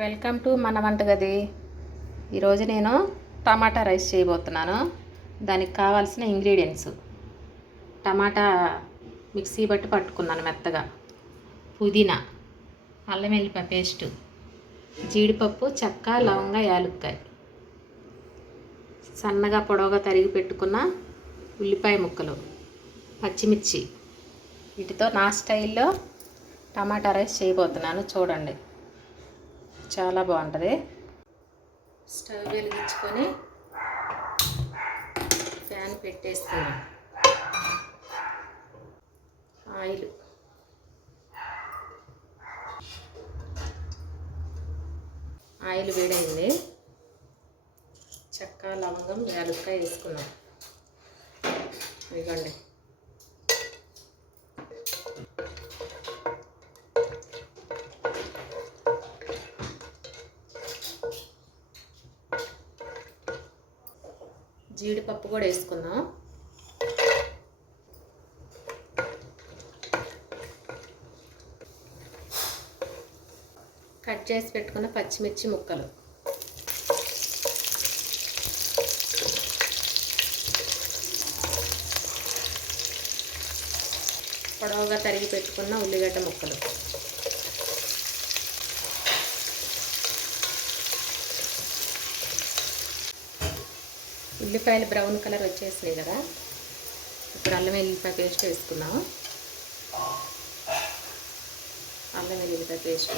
Welcome to మన వంటగది. ఈరోజు నేను టమాటా రైస్ చేయబోతున్నాను. దానికి కావాల్సిన ఇంగ్రీడియంట్స్: టమాటా మిక్సీ బట్టి పట్టుకున్నాను మెత్తగా, పుదీనా, అల్లం వెల్లిపాయ పేస్టు, జీడిపప్పు, చెక్క, లవంగ, యాలుక్కాయ, సన్నగా పొడవుగా తరిగి పెట్టుకున్న ఉల్లిపాయ ముక్కలు, పచ్చిమిర్చి. వీటితో నా స్టైల్లో టమాటా రైస్ చేయబోతున్నాను. చూడండి, చాలా బాగుంటుంది. స్టవ్ వెలిగించుకొని ప్యాన్ పెట్టేసుకున్నాం. ఆయిల్ వేడైంది. చెక్క, లవంగం, యాలక్కాయ వేసుకున్నాం. ఇదిగోండి. జీడిపప్పు కూడా వేసుకుందాం. కట్ చేసి పెట్టుకున్న పచ్చిమిర్చి ముక్కలు, పొడవుగా తరిగి పెట్టుకున్న ఉల్లిగడ్డ ముక్కలు, ఉల్లిపాయలు బ్రౌన్ కలర్ వచ్చేసినాయి కదా. ఇప్పుడు అల్లం వెల్లిపాయ పేస్ట్ వేసుకున్నాం. అల్లం వెల్లిపాయ పేస్ట్,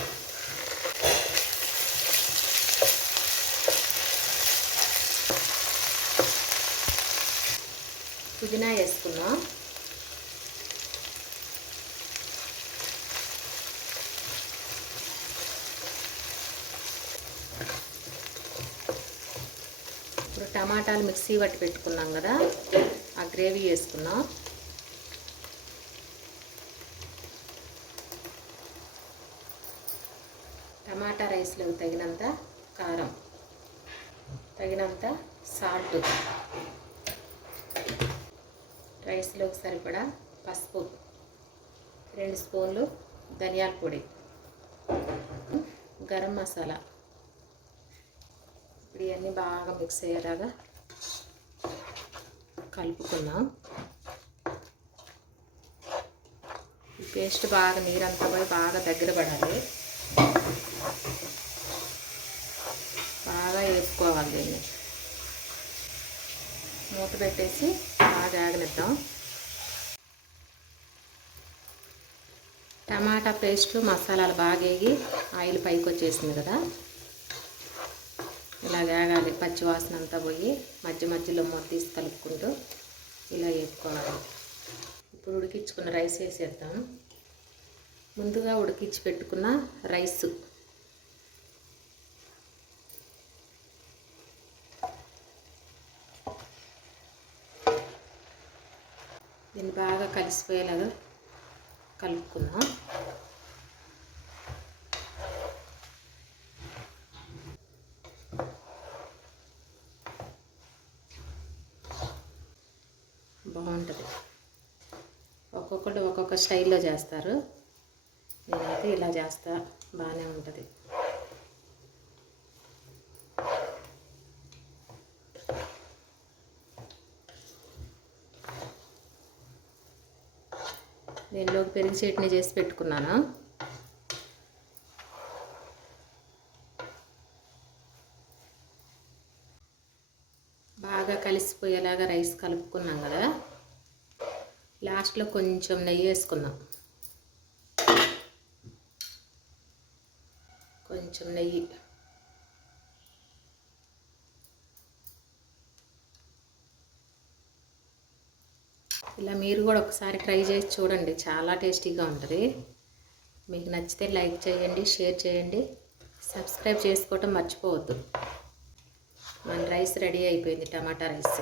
పుదీనా వేసుకున్నాం. ఇప్పుడు టమాటాలు మిక్సీ పట్టి పెట్టుకున్నాం కదా, ఆ గ్రేవీ వేసుకున్నాం. టమాటా రైస్లో తగినంత కారం, తగినంత సాల్ట్, రైస్లోకి సరిపడా పసుపు, 2 స్పూన్లు ధనియాల పొడి, గరం మసాలా. ఇప్పుడు ఇవన్నీ బాగా మిక్స్ అయ్యేలాగా కలుపుకున్నాం. ఈ పేస్ట్ బాగా నీరంతా పోయి బాగా దగ్గర పడాలి. బాగా వేసుకోవాలి దీన్ని. మూత పెట్టేసి బాగా ఆగనిద్దాం. టమాటా పేస్టు మసాలాలు బాగా వేగి ఆయిల్ పైకి వచ్చేసింది కదా. ఇలా వేగాలి, పచ్చి వాసన అంతా పోయి మధ్య మధ్యలో మూత తీసి కలుపుకుంటూ ఇలా వేపుకోవాలి. ఇప్పుడు ఉడికించుకున్న రైస్ వేసేద్దాం. ముందుగా ఉడికించి పెట్టుకున్న రైసు, దీన్ని బాగా కలిసిపోయేలాగా కలుపుకుందాం. బాగుంటుంది. ఒక్కొక్కటి ఒక్కొక్క స్టైల్లో చేస్తారు. నేనైతే ఇలా చేస్తా, బాగానే ఉంటుంది. దీనిలోకి పెరుగు చట్నీ చేసి పెట్టుకున్నాను. బాగా కలిసిపోయేలాగా రైస్ కలుపుకున్నాం కదా. లాస్ట్లో కొంచెం నెయ్యి వేసుకుందాం. కొంచెం నెయ్యి. ఇలా మీరు కూడా ఒకసారి ట్రై చేసి చూడండి, చాలా టేస్టీగా ఉంటుంది. మీకు నచ్చితే లైక్ చేయండి, షేర్ చేయండి, సబ్స్క్రైబ్ చేసుకోవటం మర్చిపోవద్దు. మన రైస్ రెడీ అయిపోయింది, టమాటా రైస్.